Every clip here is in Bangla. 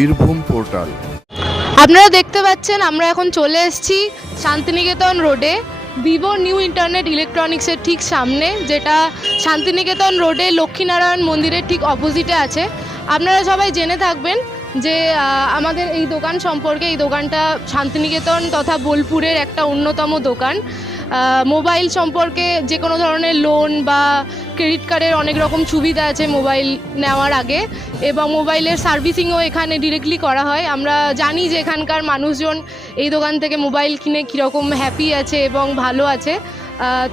বীরভূম পোর্টাল। আপনারা দেখতে পাচ্ছেন, আমরা এখন চলে এসেছি শান্তিনিকেতন রোডে। ভিভো নিউ ইন্টারনেট ইলেকট্রনিক্সের ঠিক সামনে, যেটা শান্তিনিকেতন রোডে লক্ষ্মীনারায়ণ মন্দিরের ঠিক অপোজিটে আছে। আপনারা সবাই জেনে থাকবেন যে আমাদের এই দোকান সম্পর্কে এই দোকানটা শান্তিনিকেতন তথা বোলপুরের একটা অন্যতম দোকান। মোবাইল সম্পর্কে যে কোনো ধরনের লোন বা ক্রেডিট কার্ডের অনেক রকম সুবিধা আছে মোবাইল নেওয়ার আগে। এবং মোবাইলের সার্ভিসিংও এখানে ডিরেক্টলি করা হয়। আমরা জানি যে এখানকার মানুষজন এই দোকান থেকে মোবাইল কিনে কীরকম হ্যাপি আছে এবং ভালো আছে।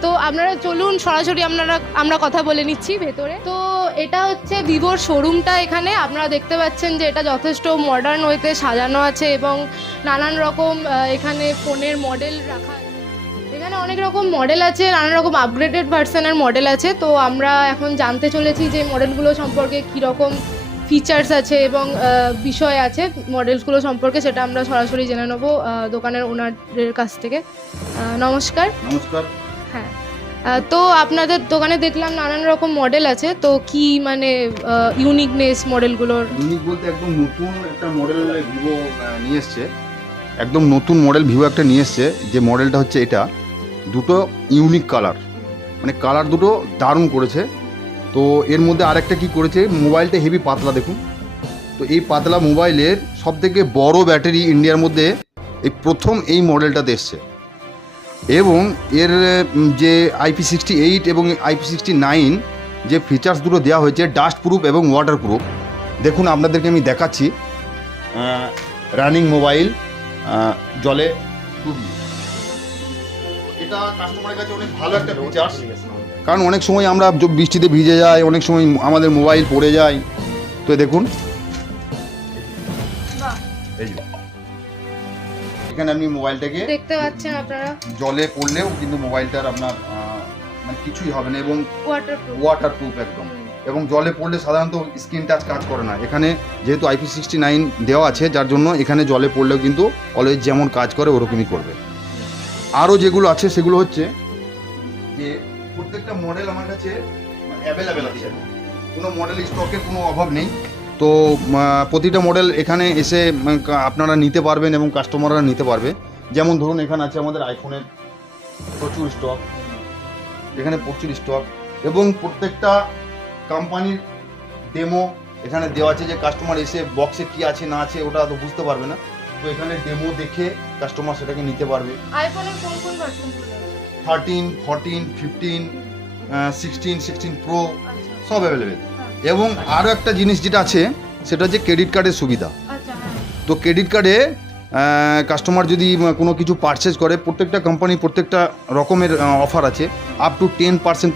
তো আপনারা চলুন, সরাসরি আপনারা, আমরা কথা বলে নিচ্ছি ভেতরে। তো এটা হচ্ছে ভিভোর শোরুমটা এখানে। আপনারা দেখতে পাচ্ছেন যে এটা যথেষ্ট মডার্ন ওয়েতে সাজানো আছে এবং নানান রকম এখানে ফোনের মডেল রাখা এখানে অনেক রকম মডেল আছে নানান রকম আপগ্রেডেড ভার্সনের মডেল আছে। তো আমরা এখন জানতে চলেছি যে মডেলগুলো সম্পর্কে কীরকম ফিচার্স আছে এবং বিষয় আছে মডেলসগুলো সম্পর্কে সেটা আমরা সরাসরি জেনে নেব দোকানের ওনারের কাছ থেকে। নমস্কার। নমস্কার। হ্যাঁ। তো আপনাদের দোকানে দেখলাম নানান রকম মডেল আছে তো কি মানে ইউনিকনেস মডেলগুলোর ইউনিক বলতে একদম নতুন একটা মডেল ভিভো নিয়ে এসছে। একদম নতুন মডেল ভিভো একটা নিয়ে এসছে যে মডেলটা হচ্ছে এটা। দুটো ইউনিক কালার মানে কালার দুটো দারুণ করেছে। তো এর মধ্যে আরেকটা কি করেছে? মোবাইলটা হেভি পাতলা দেখুন। তো এই পাতলা মোবাইলের সব থেকে বড় ব্যাটারি ইন্ডিয়ার মধ্যে এই প্রথম এই মডেলটাতে এসছে। এবং এর যে আইপি সিক্সটি এইট এবং আইপি সিক্সটি নাইন যে ফিচার্স দুটো দেওয়া হয়েছে ডাস্ট প্রুফ এবং ওয়াটার প্রুফ দেখুন, আপনাদেরকে আমি দেখাচ্ছি। রানিং মোবাইল জলে এটা কাস্টমারের কাছে অনেক ভালো একটা ফিচার্স কারণ অনেক সময় আমরা বৃষ্টিতে ভিজে যাই অনেক সময় আমাদের মোবাইল পড়ে যায়। তো দেখুন। এই এখানে আপনি মোবাইলটাকে দেখতে পাচ্ছেন আপনারা। জলে পড়লেও কিন্তু মোবাইলটার আপনার মানে কিছুই হবে না এবং ওয়াটারপ্রুফ ওয়াটার প্রুফ একদম। এবং জলে পড়লে সাধারণত স্ক্রিন টাচ কাজ করে না। এখানে যেহেতু আইপি সিক্সটি নাইন দেওয়া আছে যার জন্য এখানে জলে পড়লেও কিন্তু অলওয়েজ যেমন কাজ করে ওরকমই করবে। আরও যেগুলো আছে সেগুলো হচ্ছে যে প্রত্যেকটা মডেল আমার কাছে অ্যাভেলেবেল আছে কোনো মডেল স্টকের কোনো অভাব নেই। তো প্রতিটা মডেল এখানে এসে আপনারা নিতে পারবেন এবং কাস্টমাররা নিতে পারবে। যেমন ধরুন, এখানে আছে আমাদের আইফোনের প্রচুর স্টক এখানে প্রচুর স্টক এবং প্রত্যেকটা কোম্পানির ডেমো এখানে দেওয়া আছে যে কাস্টমার এসে বক্সে কি আছে, না আছে, ওটা তো বুঝতে পারবে না। তো এখানে ডেমো দেখে কাস্টমার সেটাকে নিতে পারবে। আইফোনের কোন কোন version thirteen fourteen fifteen sixteen sixteen pro সব অ্যাভেলেবেল এবং আরও একটা জিনিস যেটা আছে সেটা হচ্ছে ক্রেডিট কার্ডের সুবিধা। আচ্ছা হ্যাঁ। তো ক্রেডিট কার্ডে কাস্টমার যদি কোনো কিছু পারচেজ করে প্রত্যেকটা কোম্পানি প্রত্যেকটা রকমের অফার আছে আপ টু টেন পার্সেন্ট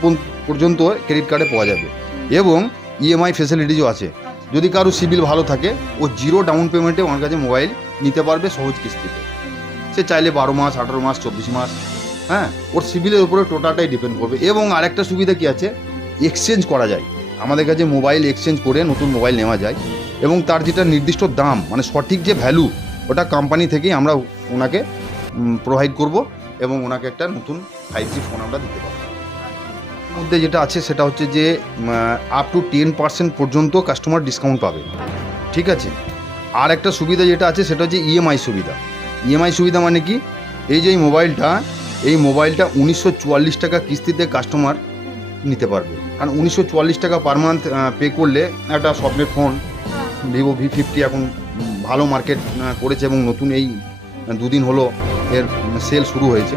পর্যন্ত ক্রেডিট কার্ডে পাওয়া যাবে। এবং ইএমআই ফেসিলিটিজও আছে। আচ্ছা। যদি কারও সিবিল ভালো থাকে, ও জিরো ডাউন পেমেন্টে আমার কাছে মোবাইল নিতে পারবে সহজ কিস্তিতে। সে চাইলে বারো মাস, আঠারো মাস, চব্বিশ মাস হ্যাঁ? ওর সিভিলের উপরে টোটালটাই ডিপেন্ড করবে। এবং আরেকটা সুবিধা কি আছে? এক্সচেঞ্জ করা যায়। আমাদের কাছে মোবাইল এক্সচেঞ্জ করে নতুন মোবাইল নেওয়া যায়। এবং তার যেটা নির্দিষ্ট দাম মানে সঠিক যে ভ্যালু ওটা কোম্পানি থেকেই আমরা ওনাকে প্রোভাইড করব এবং ওনাকে একটা নতুন ফাইভ জি ফোন আমরা দিতে পারব। মধ্যে যেটা আছে সেটা হচ্ছে যে আপ টু টেন পার্সেন্ট পর্যন্ত কাস্টমার ডিসকাউন্ট পাবে। ঠিক আছে? আর একটা সুবিধা যেটা আছে সেটা হচ্ছে ইএমআই সুবিধা। ইএমআই সুবিধা মানে কি? এই যে এই মোবাইলটা এই মোবাইলটা উনিশশো চুয়াল্লিশ টাকা কিস্তিতে কাস্টমার নিতে পারবে। কারণ উনিশশো চুয়াল্লিশ টাকা পার মান্থ পে করলে একটা স্বপ্নের ফোন ভিভো ভি ফিফটি এখন ভালো মার্কেট করেছে এবং নতুন এই দুদিন হলো এর সেল শুরু হয়েছে।